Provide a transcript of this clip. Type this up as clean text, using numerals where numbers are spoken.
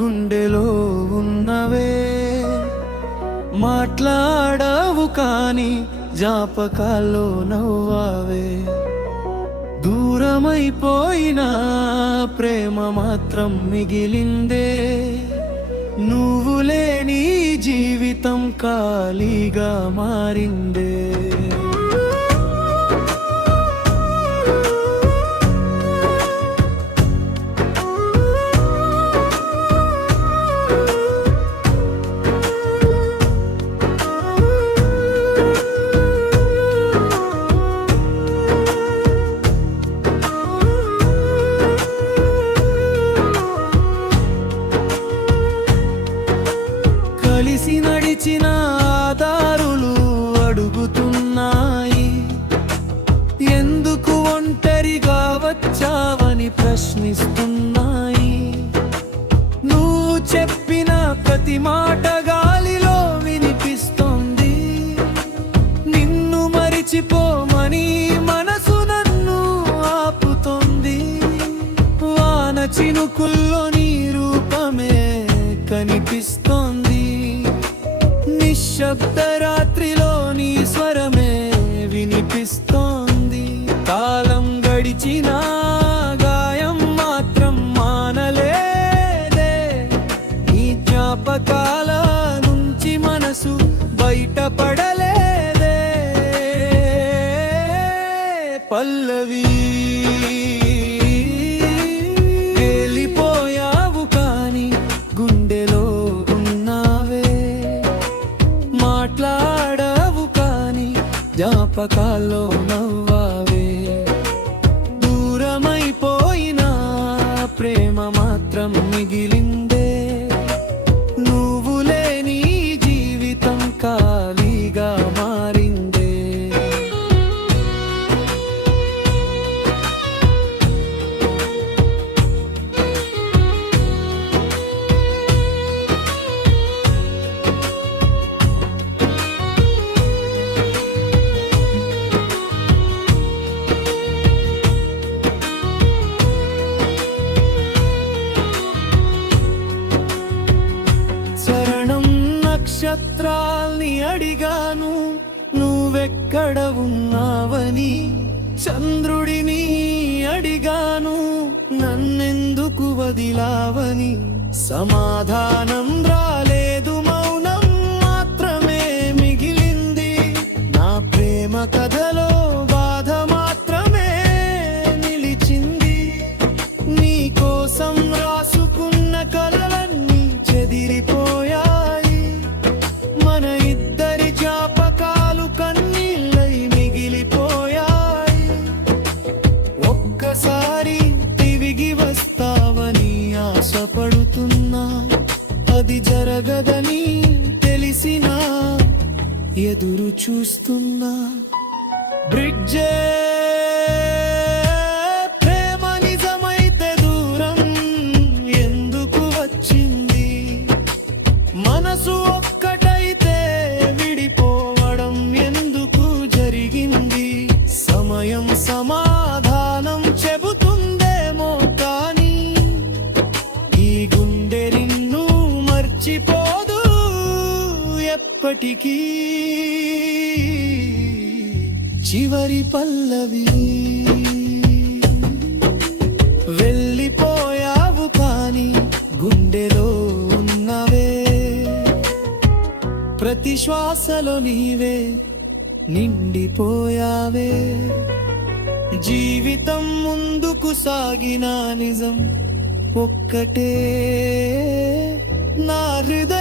గుండెలో ఉన్నవే. మాట్లాడవు కానీ జ్ఞాపకాల్లో నవ్వావే. దూరమైపోయిన ప్రేమ మాత్రం మిగిలిందే. నువ్వు లేని జీవితం ఖాళీగా మారిందే. కలిసి నడిచిన దారులు అడుగుతున్నాయి. ఎందుకు ఒంటరిగా వచ్చావని ప్రశ్నిస్తున్నాయి. నువ్వు చెప్పిన ప్రతి మాట గాలిలో వినిపిస్తోంది. నిన్ను మరిచిపోమని మనసు నన్ను ఆపుతోంది. వాన చినుకుల్లో నీ రూపమే కనిపిస్తోంది. నిశ్శబ్ద రాత్రిలో నీ స్వరమే వినిపిస్తోంది. కాలం గడిచినా గాయం మాత్రం మానలేదే. నీ జ్ఞాపకాల నుంచి మనసు బయటపడలేదే. పల్లవి, వెళ్ళిపోయావు కానీ గుండెలో ఉన్నావే. మాట్లాడవు కానీ జ్ఞాపకాల్లో నవ్వావే. దూరమైపోయిన ప్రేమ మాత్రం మిగిలిందే. నువ్వు లేని జీవితం ఖాళీగా మారిందే. నక్షత్రాల్ని అడిగాను నువ్వెక్కడ ఉన్నావని. చంద్రుడిని అడిగాను నన్నెందుకు వదిలావని. సమాధానం రాలేదు, మౌనం మాత్రమే మిగిలింది. నా ప్రేమ కథలో బాధ మాత్రమే నిలిచింది. నీ కోసం రాసుకున్న కలలన్నీ చెదిరిపోయాయి. మన ఇద్దరి జ్ఞాపకాలు కన్నీళ్ళై మిగిలిపోయాయి. ఒక్కసారి తిరిగి వస్తావని ఆశపడుతున్నా. అది జరగదని తెలిసినా ఎదురు చూస్తున్నా. బ్రిడ్జే ప్రేమ నిజమైతే దూరం ఎందుకు వచ్చింది. మనసు ఒక్కటైతే విడిపోవడం ఎందుకు జరిగింది. సమయం సమాధానం చెబుతుందేమో కానీ ఈ గుండె నిన్ను మర్చిపోదు ఎప్పటికీ. చివరి పల్లవి, వెళ్ళిపోయావు కానీ గుండెలో ఉన్నవే. ప్రతి శ్వాసలో నీవే నిండిపోయావే. జీవితం ముందుకు సాగిన నిజం ఒక్కటే. నా హృదయం